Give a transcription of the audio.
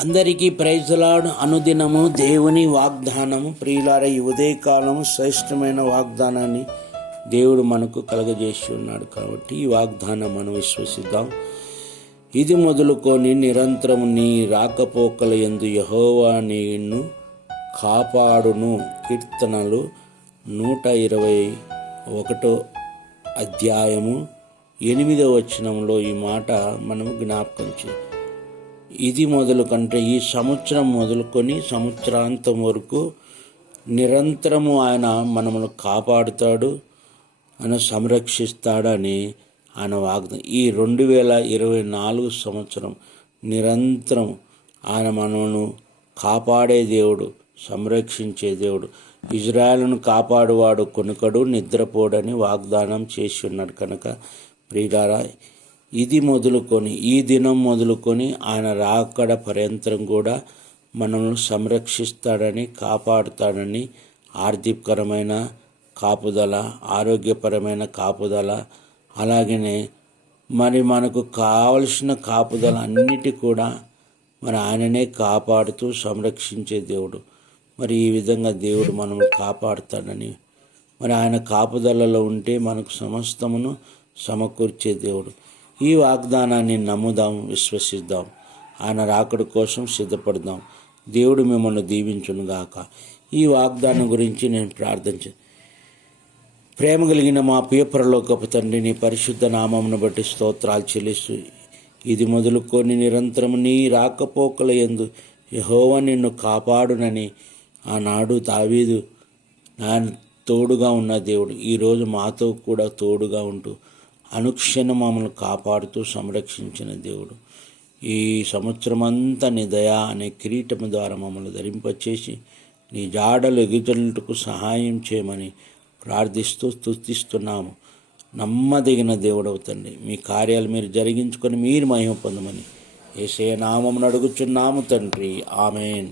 అందరికీ ప్రైజలాడు అనుదినము దేవుని వాగ్దానము. ప్రియులార ఈ ఉదయకాలము శ్రేష్టమైన వాగ్దానాన్ని దేవుడు మనకు కలగజేసి ఉన్నాడు కాబట్టి ఈ వాగ్దానం మనం విశ్వసిద్దాం. ఇది మొదలుకొని నిరంతరం నీ రాకపోకల ఎందు యహోవా నిన్ను కాపాడును. కీర్తనలు నూట ఇరవై ఒకటో అధ్యాయము ఎనిమిదవ వచనంలో ఈ మాట మనం జ్ఞాపకం చేయాలి ఇది మొదలు కంటే ఈ సంవత్సరం మొదలుకొని సంవత్సరాంతం వరకు నిరంతరము ఆయన మనమును కాపాడుతాడు ఆయన సంరక్షిస్తాడని ఆయన వాగ్దానం ఈ రెండు వేల ఇరవై నాలుగు సంవత్సరం నిరంతరం ఆయన మనను కాపాడే దేవుడు సంరక్షించే దేవుడు. ఇజ్రాయల్ను కాపాడువాడు కొనుకడు నిద్రపోడని వాగ్దానం చేసి ఉన్నాడు కనుక ప్రియులారా ఇది మొదలుకొని ఈ దినం మొదలుకొని ఆయన రాకడ పర్యంతరం కూడా మనల్ని సంరక్షిస్తాడని కాపాడుతాడని ఆర్థికపరమైన కాపుదల ఆరోగ్యపరమైన కాపుదల అలాగనే మరి మనకు కావలసిన కాపుదల అన్నిటి కూడా మరి ఆయననే కాపాడుతూ సంరక్షించే దేవుడు. మరి ఈ విధంగా దేవుడు మనము కాపాడుతాడని మరి ఆయన కాపుదలలో ఉంటే మనకు సమస్తమును సమకూర్చే దేవుడు. ఈ వాగ్దానాన్ని నమ్ముదాం విశ్వసిద్దాం. ఆయన రాకడి కోసం సిద్ధపడదాం. దేవుడు మిమ్మల్ని దీవించునుగాక. ఈ వాగ్దానం గురించి నేను ప్రార్థించ ప్రేమ కలిగిన మా పేపరలోకపు తండ్రి నీ పరిశుద్ధ నామమును బట్టి స్తోత్రాలు చెల్లిస్తూ ఇది మొదలుకొని నిరంతరం నీ రాకపోకల ఎందు యహోవ నిన్ను కాపాడునని ఆనాడు తావీదు నా తోడుగా ఉన్న దేవుడు. ఈరోజు మాతో కూడా తోడుగా ఉంటూ అనుక్షణ మమ్మల్ని కాపాడుతూ సంరక్షించిన దేవుడు. ఈ సంవత్సరం అంతా నీ దయా అనే కిరీటము ద్వారా మమ్మల్ని ధరింపచేసి నీ జాడలు ఎగుతున్నట్టుకు సహాయం చేయమని ప్రార్థిస్తూ స్తుతిస్తున్నాము. నమ్మదగిన దేవుడవుతండి మీ కార్యాలు మీరు జరిగించుకొని మీరు మహిమ పొందమని ఏసే నామం అడుగుచున్నాము తండ్రి. ఆమెన్.